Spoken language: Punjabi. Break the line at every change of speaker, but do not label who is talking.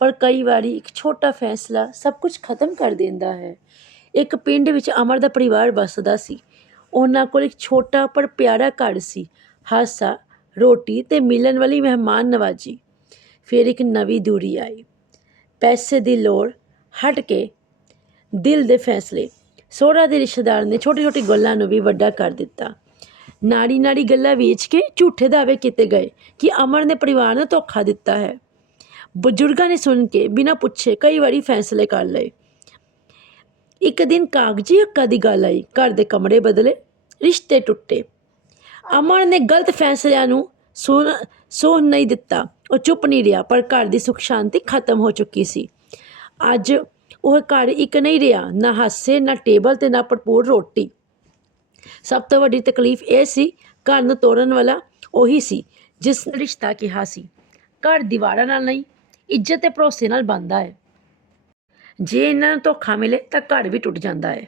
ਪਰ ਕਈ ਵਾਰੀ ਇੱਕ ਛੋਟਾ ਫੈਸਲਾ ਸਭ ਕੁਝ ਖਤਮ ਕਰ ਦਿੰਦਾ ਹੈ। ਇੱਕ ਪਿੰਡ ਵਿੱਚ ਅਮਰ ਦਾ ਪਰਿਵਾਰ ਵੱਸਦਾ ਸੀ। ਉਹਨਾਂ ਕੋਲ ਇੱਕ ਛੋਟਾ ਪਰ ਪਿਆਰਾ ਘਰ ਸੀ। ਹਾਸਾ, ਰੋਟੀ ਅਤੇ ਮਿਲਣ ਵਾਲੀ ਮਹਿਮਾਨ ਨਵਾਜੀ। ਫਿਰ ਇੱਕ ਨਵੀਂ ਦੂਰੀ ਆਈ। ਪੈਸੇ ਦੀ ਲੋੜ ਹਟ ਕੇ ਦਿਲ ਦੇ ਫੈਸਲੇ। ਸੋਹਰਾ ਦੇ ਰਿਸ਼ਤੇਦਾਰ ਨੇ ਛੋਟੀ ਛੋਟੀ ਗੱਲਾਂ ਨੂੰ ਵੀ ਵੱਡਾ ਕਰ ਦਿੱਤਾ। ਨਾੜੀ ਨਾੜੀ ਗੱਲਾਂ ਵੇਚ ਕੇ ਝੂਠੇ ਦਾਅਵੇ ਕੀਤੇ ਗਏ ਕਿ ਅਮਰ ਨੇ ਪਰਿਵਾਰ ਨੂੰ ਧੋਖਾ ਦਿੱਤਾ ਹੈ। ਬਜ਼ੁਰਗਾਂ ਨੇ ਸੁਣ ਕੇ ਬਿਨਾਂ ਪੁੱਛੇ ਕਈ ਵਾਰੀ ਫੈਸਲੇ ਕਰ ਲਏ। ਇੱਕ ਦਿਨ ਕਾਗਜ਼ੀ ਹੱਕਾਂ ਦੀ ਗੱਲ ਆਈ। ਘਰ ਦੇ ਕਮਰੇ ਬਦਲੇ, ਰਿਸ਼ਤੇ ਟੁੱਟੇ। ਅਮਰ ਨੇ ਗਲਤ ਫੈਸਲਿਆਂ ਨੂੰ ਸੁਣ ਸੁਣ ਨਹੀਂ ਦਿੱਤਾ। ਉਹ ਚੁੱਪ ਨਹੀਂ ਰਿਹਾ, ਪਰ ਘਰ ਦੀ ਸੁਖ ਸ਼ਾਂਤੀ ਖਤਮ ਹੋ ਚੁੱਕੀ ਸੀ। ਅੱਜ ਉਹ ਘਰ ਇੱਕ ਨਹੀਂ ਰਿਹਾ, ਨਾ ਹਾਸੇ, ਨਾ ਟੇਬਲ ਤੇ ਨਾ ਭਰਪੂਰ ਰੋਟੀ। ਸਭ ਤੋਂ ਵੱਡੀ ਤਕਲੀਫ ਇਹ ਸੀ, ਘਰ ਨੂੰ ਤੋੜਨ ਵਾਲਾ ਉਹੀ ਸੀ, ਜਿਸ ਨੇ ਰਿਸ਼ਤਾ ਕਿਹਾ ਸੀ। ਘਰ ਦੀਵਾਰਾਂ ਨਾਲ ਨਹੀਂ ਇੱਜ਼ਤ ਤੇ ਭਰੋਸੇ ਨਾਲ ਬਣਦਾ ਹੈ। ਜੇ ਇਹਨਾਂ ਨੂੰ ਧੋਖਾ ਮਿਲੇ ਤਾਂ ਘਰ ਵੀ ਟੁੱਟ ਜਾਂਦਾ ਹੈ।